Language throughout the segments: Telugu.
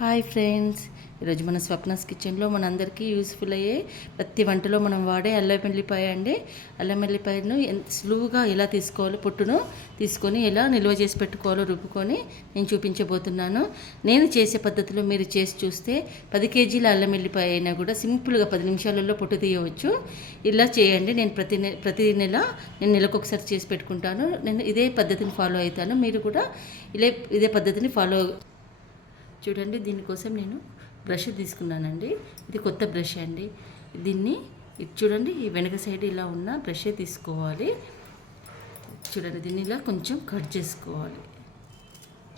హాయ్ ఫ్రెండ్స్, ఈరోజు మన స్వప్నస్ కిచెన్లో మనందరికీ యూస్ఫుల్ అయ్యే ప్రతి వంటలో మనం వాడే అల్లం వెల్లిపాయ అండి. అల్లం వెల్లిపాయను సులువుగా ఎలా తీసుకోవాలో, పొట్టును తీసుకొని ఎలా నిల్వ చేసి పెట్టుకోవాలో రుబ్బుకొని నేను చూపించబోతున్నాను. నేను చేసే పద్ధతిలో మీరు చేసి చూస్తే 10 కేజీల అల్లం వెల్లిపాయ అయినా కూడా సింపుల్గా 10 నిమిషాలలో పొట్టు తీయవచ్చు. ఇలా చేయండి. నేను ప్రతి నెల నేను నెలకు ఒకసారి చేసి పెట్టుకుంటాను. నేను ఇదే పద్ధతిని ఫాలో అవుతాను. మీరు కూడా ఇదే పద్ధతిని ఫాలో చూడండి. దీనికోసం నేను బ్రష్ తీసుకున్నానండి. ఇది కొత్త బ్రష్ అండి. దీన్ని చూడండి, ఈ వెనక సైడ్ ఇలా ఉన్న బ్రషే తీసుకోవాలి. చూడండి, దీన్ని ఇలా కొంచెం కట్ చేసుకోవాలి.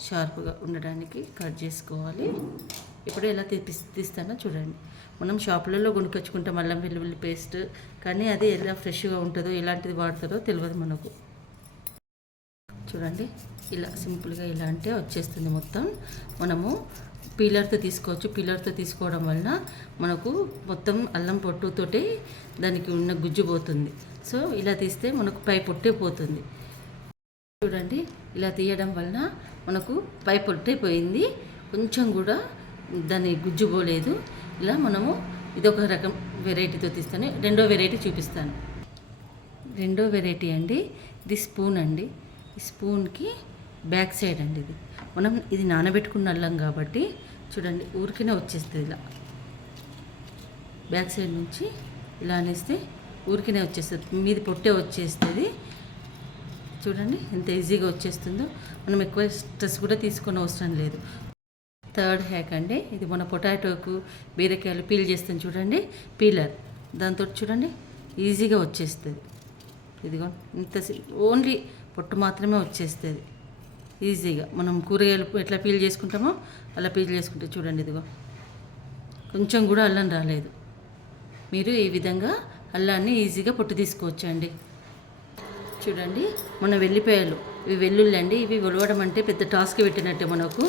షార్ప్గా ఉండడానికి కట్ చేసుకోవాలి. ఇప్పుడు ఎలా తీస్తానో చూడండి. మనం షాపులలో కొనుక్కొచ్చుకుంటాం అల్లం వెల్లుల్లి పేస్ట్, కానీ అది ఎలా ఫ్రెష్గా ఉంటుందో ఎలాంటిది వాడతారో తెలియదు మనకు. చూడండి, ఇలా సింపుల్గా ఇలా అంటే వచ్చేస్తుంది మొత్తం. మనము పీలర్తో తీసుకోవచ్చు. పీలర్తో తీసుకోవడం వలన మనకు మొత్తం అల్లం పొట్టుతోటి దానికి ఉన్న గుజ్జు పోతుంది. సో ఇలా తీస్తే మనకు పై పొట్టే పోతుంది. చూడండి, ఇలా తీయడం వలన మనకు పై పొట్టే పోయింది, కొంచెం కూడా దాని గుజ్జు పోలేదు. ఇలా మనము ఇదొక రకం వెరైటీతో తీస్తాను. రెండో వెరైటీ చూపిస్తాను. రెండో వెరైటీ అండి, ఇది స్పూన్ అండి. ఈ స్పూన్కి బ్యాక్ సైడ్ అండి మనం ఇది నానబెట్టుకున్న అల్లం కాబట్టి చూడండి ఊరికినే వచ్చేస్తుంది. ఇలా బ్యాక్ సైడ్ నుంచి ఇలా అనేస్తే ఊరికినే వచ్చేస్తుంది, మీది పొట్టే వచ్చేస్తుంది. చూడండి ఎంత ఈజీగా వచ్చేస్తుందో. మనం ఎక్కువ స్ట్రెస్ కూడా తీసుకొని అవసరం లేదు. థర్డ్ హ్యాక్ అండి, ఇది మన పొటాటోకు బీరకాయలు పీల్ చేస్తాం చూడండి, పీలర్. దాంతో చూడండి ఈజీగా వచ్చేస్తుంది. ఇదిగో ఇంత ఓన్లీ పొట్టు మాత్రమే వచ్చేస్తుంది ఈజీగా. మనం కూరగాయలు ఎట్లా పీల్ చేసుకుంటామో అలా పీల్ చేసుకుంటే చూడండి, ఇదిగో కొంచెం కూడా అల్లం రాలేదు. మీరు ఈ విధంగా అల్లాన్ని ఈజీగా పొట్టు తీసుకోవచ్చండి. చూడండి, మన వెల్లిపాయలు, ఇవి వెల్లుల్లి అండి. ఇవి ఒలవడం అంటే పెద్ద టాస్క్ పెట్టినట్టే. మనకు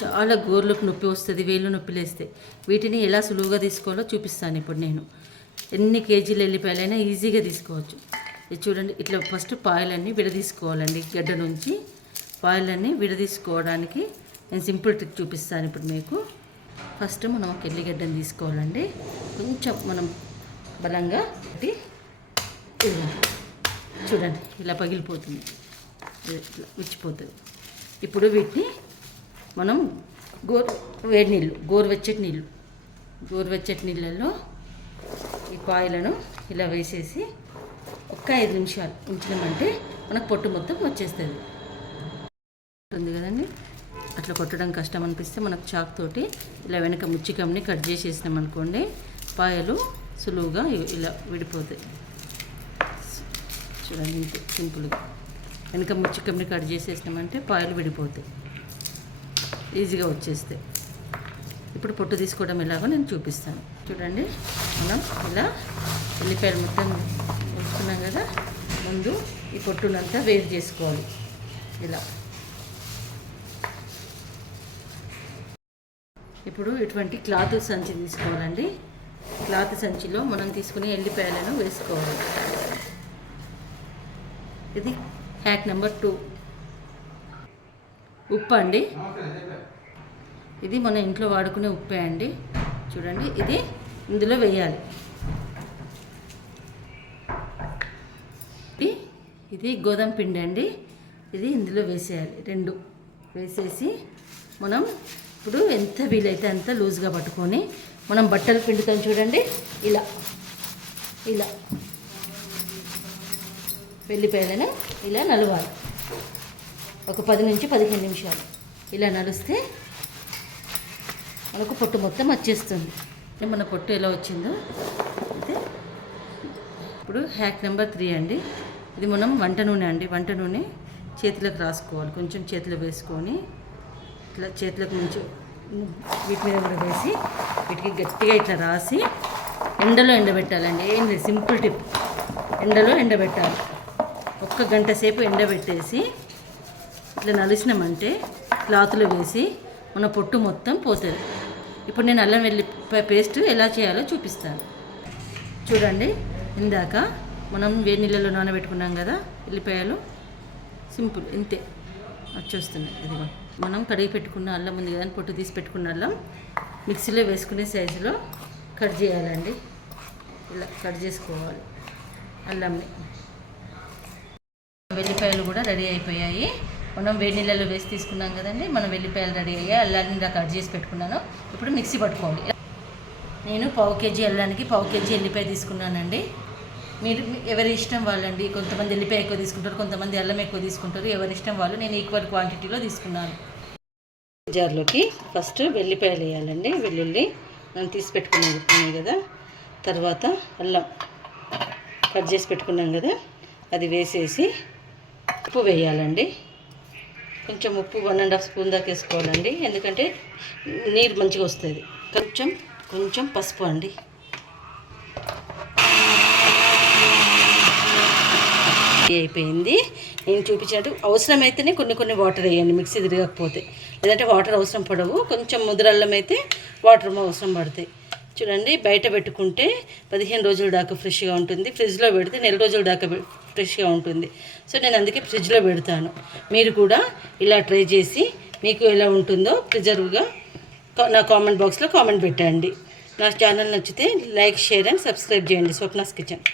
చాలా గోర్లకు నొప్పి వస్తుంది, వేళ్ళు నొప్పి లేస్తే. వీటిని ఎలా సులువుగా తీసుకోవాలో చూపిస్తాను ఇప్పుడు నేను. ఎన్ని కేజీల వెల్లిపాయలైనా ఈజీగా తీసుకోవచ్చు. ఇది చూడండి, ఇట్లా ఫస్ట్ పాయలన్నీ విడదీసుకోవాలండి. గడ్డ నుంచి పాయలన్నీ విడదీసుకోవడానికి నేను సింపుల్ ట్రిక్ చూపిస్తాను ఇప్పుడు మీకు. ఫస్ట్ మనం ఒక ఎల్లిగడ్డను తీసుకోవాలండి. కొంచెం మనం బలంగా ఇలా చూడండి, ఇలా పగిలిపోతుంది, ఇట్లా విచ్చిపోతుంది. ఇప్పుడు వీటిని మనం గోరువెచ్చటి నీళ్ళల్లో ఈ పాయలను ఇలా వేసేసి ఒక్క 5 నిమిషాలు ఉంచినామంటే మనకు పొట్టు మొత్తం వచ్చేస్తుంది. ఉంది కదండి, అట్లా కొట్టడం కష్టం అనిపిస్తే మనకు చాక్ తోటి ఇలా వెనక ముచ్చికంని కట్ చేసేసినాం అనుకోండి, పాయలు సులువుగా ఇలా విడిపోతాయి. చూడండి ఇంతే సింపుల్గా వెనక ముచ్చికంని కట్ చేసేసినామంటే పాయలు విడిపోతాయి, ఈజీగా వచ్చేస్తాయి. ఇప్పుడు పొట్టు తీసుకోవడం ఎలాగో నేను చూపిస్తాను. చూడండి, మనం ఇలా ఉల్లిపాయలు మొత్తం వేసుకున్నాం కదా, ముందు ఈ పొట్టునంతా వేరు చేసుకోవాలి. ఇలా ఇప్పుడు ఇటువంటి క్లాత్ సంచి తీసుకోవాలండి. క్లాత్ సంచిలో మనం తీసుకునే ఎల్లిపాయలను వేసుకోవాలి. ఇది హ్యాక్ నెంబర్ 2. ఉప్పు అండి, ఇది మన ఇంట్లో వాడుకునే ఉప్పే అండి. చూడండి, ఇది ఇందులో వేయాలి. ఇది గోధుమ పిండి అండి, ఇది ఇందులో వేసేయాలి. 2 వేసేసి మనం ఇప్పుడు ఎంత వీలైతే అంత లూజ్గా పట్టుకొని మనం బట్టలు పిండుతాం చూడండి, ఇలా ఇలా వెల్లిపాయలను ఇలా నలవాలి. ఒక 10 నుంచి 15 నిమిషాలు ఇలా నలిస్తే మనకు పొట్టు మొత్తం వచ్చేస్తుంది. మన పొట్టు ఎలా వచ్చిందో అయితే ఇప్పుడు హ్యాక్ నెంబర్ 3 అండి. ఇది మనం వంట నూనె అండి. వంట నూనె చేతులకు రాసుకోవాలి. కొంచెం చేతిలో వేసుకొని ఇట్లా చేతులకు నుంచి వీటి మీద కూడా వేసి వీటికి గట్టిగా ఇట్లా రాసి ఎండలో ఎండబెట్టాలండి. ఏం లేదు, సింపుల్ టిప్. ఎండలో ఎండబెట్టాలి. 1 గంట సేపు ఎండబెట్టేసి ఇట్లా నలిసినామంటే క్లాత్లో వేసి మన పొట్టు మొత్తం పోతుంది. ఇప్పుడు నేను అల్లం వెల్లిపాయ పేస్ట్ ఎలా చేయాలో చూపిస్తాను. చూడండి, ఇందాక మనం వేడి నీళ్ళలో నానబెట్టుకున్నాం కదా ఎల్లిపాయలు, సింపుల్ ఇంతే వచ్చేస్తున్నాయి. ఇదిగో మనం కడిగి పెట్టుకున్న అల్లం ఉంది కదా, పొట్టు తీసి పెట్టుకున్న అల్లం మిక్సీలో వేసుకునే సైజులో కట్ చేయాలండి. ఇలా కట్ చేసుకోవాలి అల్లంని. వెల్లిపాయలు కూడా రెడీ అయిపోయాయి. మనం వేడి నీళ్ళలో వేసి తీసుకున్నాం కదండి, మనం వెల్లిపాయలు రెడీ అయ్యాయి. అల్లాన్ని ఇలా కట్ చేసి పెట్టుకున్నాను. ఇప్పుడు మిక్సీ పట్టుకోండి. నేను 1/2 కేజీ అల్లానికి 1/2 కేజీ ఎల్లిపాయ తీసుకున్నానండి. మీరు ఎవరి ఇష్టం వాళ్ళండి. కొంతమంది ఎల్లిపాయ ఎక్కువ తీసుకుంటారు, కొంతమంది అల్లం ఎక్కువ తీసుకుంటారు. ఎవరి ఇష్టం వాళ్ళు. నేను ఈక్వల్ క్వాంటిటీలో తీసుకున్నాను. జార్లోకి ఫస్ట్ వెల్లిపాయలు వేయాలండి. వెల్లుల్లి మనం తీసి పెట్టుకున్నాం కదా, తర్వాత అల్లం కట్ చేసి పెట్టుకున్నాం కదా, అది వేసేసి ఉప్పు వేయాలండి. కొంచెం ఉప్పు 1.5 స్పూన్ దాకా వేసుకోవాలండి, ఎందుకంటే నీరు మంచిగా వస్తుంది. కొంచెం పసుపు అండి. అయిపోయింది. నేను చూపించినట్టు అవసరమైతేనే కొన్ని వాటర్ వేయండి, మిక్సీ తిరగకపోతే. లేదంటే వాటర్ అవసరం పడవు. కొంచెం ముద్రల్లం అయితే వాటర్ అవసరం పడతాయి. చూడండి, బయట పెట్టుకుంటే 15 రోజుల దాకా ఫ్రెష్గా ఉంటుంది. ఫ్రిడ్జ్లో పెడితే 1 నెల రోజుల దాకా ఫ్రెష్గా ఉంటుంది. సో నేను అందుకే ఫ్రిడ్జ్లో పెడతాను. మీరు కూడా ఇలా ట్రై చేసి మీకు ఎలా ఉంటుందో ప్రిజర్వ్గా నా కామెంట్ బాక్స్లో కామెంట్ పెట్టండి. నా ఛానల్ నచ్చితే లైక్, షేర్ అండ్ సబ్స్క్రైబ్ చేయండి. స్వప్నాస్ కిచెన్.